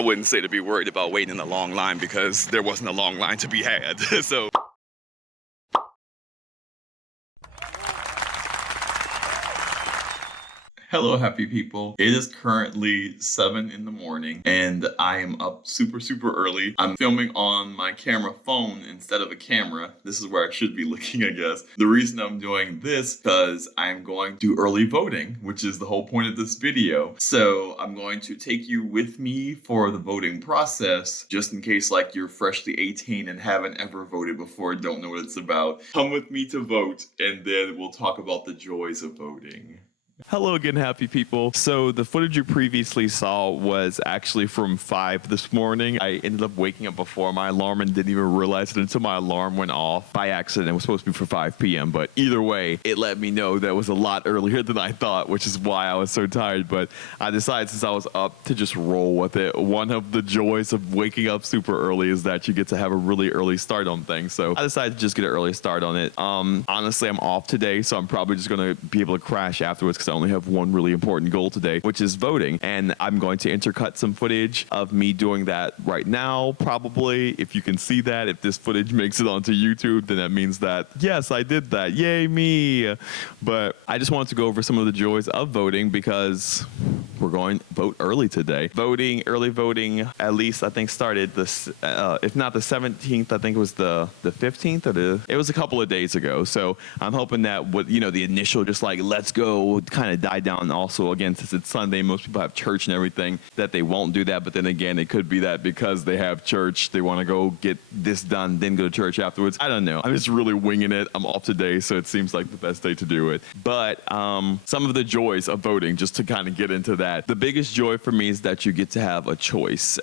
I wouldn't say to be worried about waiting in a long line because there wasn't a long line to be had. So. Hello, happy people. It is currently 7 in the morning and I am up super early. I'm filming on my camera phone instead of a camera. This is where I should be looking, I guess. The reason I'm doing this because I'm going to do early voting, which is the whole point of this video. So I'm going to take you with me for the voting process, just in case like you're freshly 18 and haven't ever voted before, don't know what it's about. Come with me to vote and then we'll talk about the joys of voting. Hello again, happy people. So the footage you previously saw was actually from 5 this morning. I ended up waking up before my alarm and didn't even realize it until my alarm went off by accident. It was supposed to be for 5 p.m. But either way, it let me know that it was a lot earlier than I thought, which is why I was so tired. But I decided since I was up to just roll with it. One of the joys of waking up super early is that you get to have a really early start on things. So I decided to just get an early start on it. Honestly, I'm off today, so I'm probably just going to be able to crash afterwards because I only have one really important goal today, which is voting. And I'm going to intercut some footage of me doing that right now, probably. If you can see that, if this footage makes it onto YouTube, then that means that, yes, I did that. Yay, me. But I just wanted to go over some of the joys of voting because we're going to vote early today. Early voting, at least I think started this, if not the 17th, I think it was the 15th, it was a couple of days ago. So I'm hoping that with, the initial just like, let's go kind of die down. Also, again, since it's Sunday, most people have church and everything, that they won't do that. But then again, it could be that because they have church, they want to go get this done, then go to church afterwards. I don't know. I'm just really winging it. I'm off today, so it seems like the best day to do it. But some of the joys of voting, just to kind of get into that. The biggest joy for me is that you get to have a choice.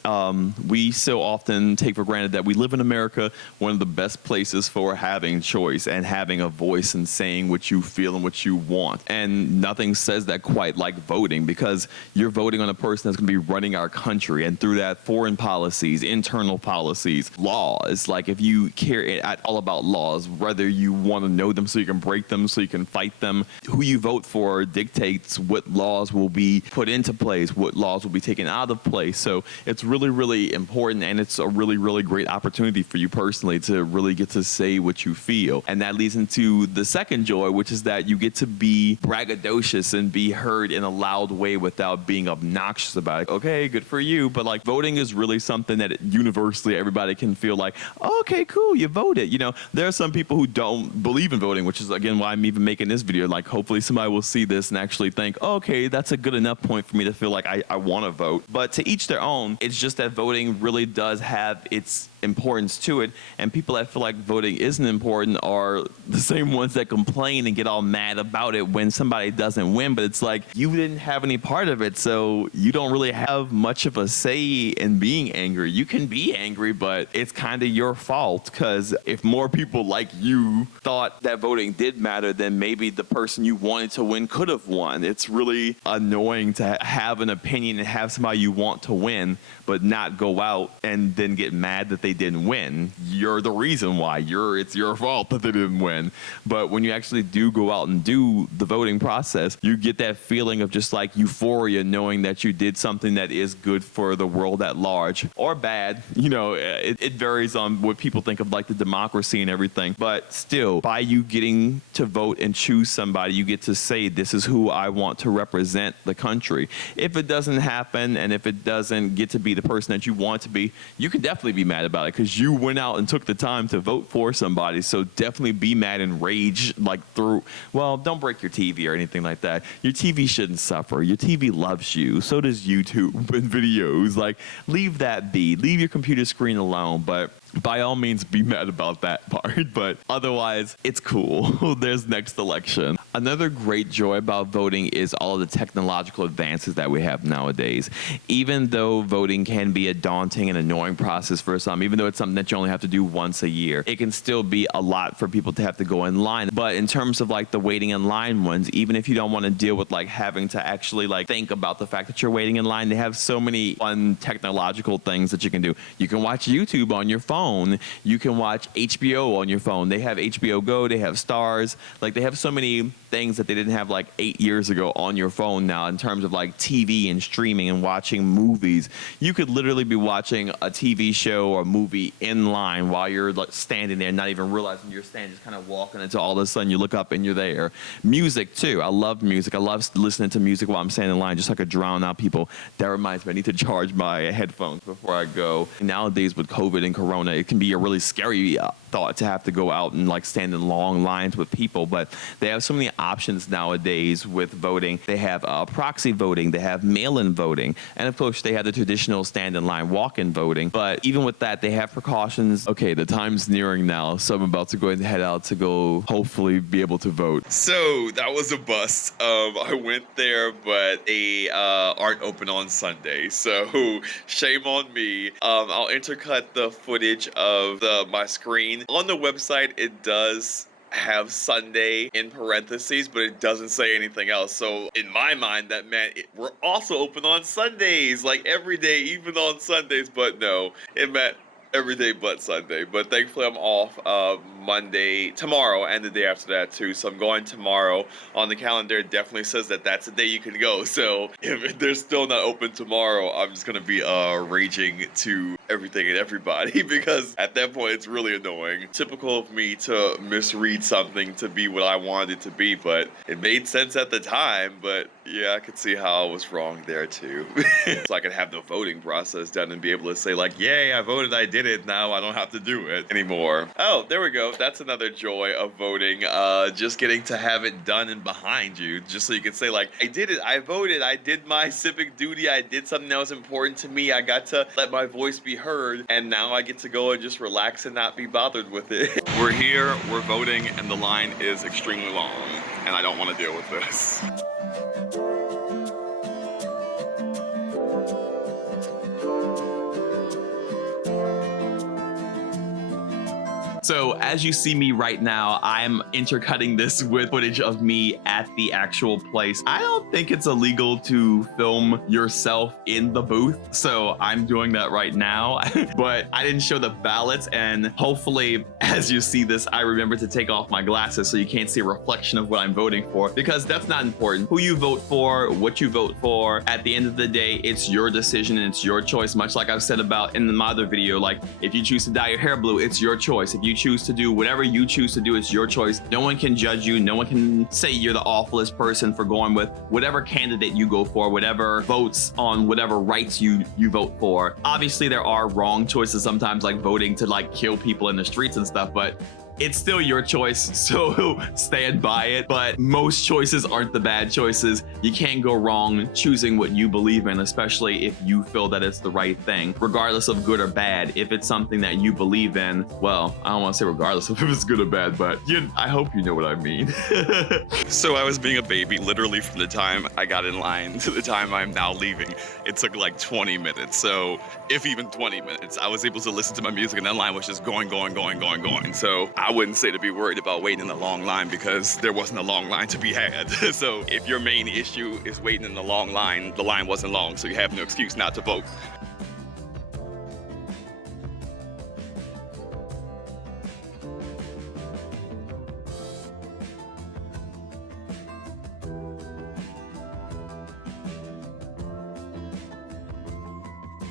We so often take for granted that we live in America, one of the best places for having choice and having a voice and saying what you feel and what you want. And nothing says that quite like voting, because you're voting on a person that's going to be running our country, and through that, foreign policies, internal policies, laws. Like if you care at all about laws, whether you want to know them so you can break them, so you can fight them, who you vote for dictates what laws will be put into place, what laws will be taken out of place. So it's really important, and it's a really great opportunity for you personally to really get to say what you feel. And that leads into the second joy, which is that you get to be braggadocious and be heard in a loud way without being obnoxious about it. Okay, good for you. But like voting is really something that universally everybody can feel like, oh, okay, cool, you voted. There are some people who don't believe in voting, which is again why I'm even making this video. Like hopefully somebody will see this and actually think, oh, okay, that's a good enough point for me to feel like I want to vote. But to each their own. It's just that voting really does have its importance to it, and people that feel like voting isn't important are the same ones that complain and get all mad about it when somebody doesn't win. But it's like, you didn't have any part of it, so you don't really have much of a say in being angry. You can be angry, but it's kind of your fault, because if more people like you thought that voting did matter, then maybe the person you wanted to win could have won. It's really annoying to have an opinion and have somebody you want to win, but not go out and then get mad that they didn't win. You're the reason why. It's your fault that they didn't win. But when you actually do go out and do the voting process, you get that feeling of just like euphoria, knowing that you did something that is good for the world at large, or bad. It varies on what people think of like the democracy and everything. But still, by you getting to vote and choose somebody, you get to say, this is who I want to represent the country. If it doesn't happen, and if it doesn't get to be the person that you want to be, you can definitely be mad about it, because you went out and took the time to vote for somebody. So definitely be mad and rage well, don't break your TV or anything like that. Your TV shouldn't suffer. Your TV loves you. So does YouTube and videos. Like, leave that be. Leave your computer screen alone. But by all means, be mad about that part. But otherwise, it's cool. There's next election. Another great joy about voting is all of the technological advances that we have nowadays. Even though voting can be a daunting and annoying process for some, even though it's something that you only have to do once a year, it can still be a lot for people to have to go in line. But in terms of like the waiting in line ones, even if you don't want to deal with like having to actually like think about the fact that you're waiting in line, they have so many fun technological things that you can do. You can watch YouTube on your phone. You can watch HBO on your phone. They have HBO Go. They have Stars. Like, they have so many things that they didn't have like 8 years ago on your phone now in terms of like TV and streaming and watching movies. You could literally be watching a TV show or movie in line while you're like standing there, not even realizing you're standing, just kind of walking until all of a sudden you look up and you're there. Music too. I love music. I love listening to music while I'm standing in line, just so I could drown out people. That reminds me, I need to charge my headphones before I go. Nowadays with COVID and Corona, it can be a really scary thought to have to go out and like stand in long lines with people, but they have so many options nowadays with voting. They have proxy voting, they have mail-in voting, and of course they have the traditional stand in line walk-in voting. But even with that, they have precautions. Okay, the time's nearing now, so I'm about to go ahead and head out to go hopefully be able to vote. So that was a bust. I went there, but they aren't open on Sunday, so shame on me. I'll intercut the footage of my screen. On the website, it does have Sunday in parentheses, but it doesn't say anything else. So in my mind, that meant we're also open on Sundays, like every day, even on Sundays. But no, it meant every day but Sunday. But thankfully I'm off Monday, tomorrow, and the day after that too. So I'm going tomorrow. On the calendar, it definitely says that that's the day you can go. So if they're still not open tomorrow, I'm just gonna be raging to everything and everybody because at that point it's really annoying. Typical of me to misread something to be what I wanted it to be, but it made sense at the time. But yeah, I could see how I was wrong there too. So I could have the voting process done and be able to say like, yay, I voted, I did it, now I don't have to do it anymore. Oh, there we go. That's another joy of voting. Just getting to have it done and behind you, just so you can say like, I did it, I voted, I did my civic duty, I did something that was important to me, I got to let my voice be heard, and now I get to go and just relax and not be bothered with it. We're here, we're voting, and the line is extremely long, and I don't want to deal with this. So as you see me right now, I'm intercutting this with footage of me at the actual place. I don't think it's illegal to film yourself in the booth, so I'm doing that right now. But I didn't show the ballots, and hopefully as you see this, I remember to take off my glasses so you can't see a reflection of what I'm voting for, because that's not important. Who you vote for, what you vote for, at the end of the day, it's your decision and it's your choice. Much like I've said about in my other video, like if you choose to dye your hair blue, it's your choice. If you choose to do whatever you choose to do, it's your choice. No one can judge you. No one can say you're the awfulest person for going with whatever candidate you go for, whatever votes on whatever rights you vote for. Obviously there are wrong choices sometimes, like voting to like kill people in the streets and stuff, but it's still your choice, so stand by it. But most choices aren't the bad choices. You can't go wrong choosing what you believe in, especially if you feel that it's the right thing, regardless of good or bad. If it's something that you believe in, well, I don't want to say regardless of if it's good or bad, but I hope you know what I mean. So I was being a baby literally from the time I got in line to the time I'm now leaving. It took like 20 minutes. So if even 20 minutes, I was able to listen to my music and that line was just going. So I wouldn't say to be worried about waiting in a long line because there wasn't a long line to be had. So if your main issue is waiting in the line wasn't long, so you have no excuse not to vote.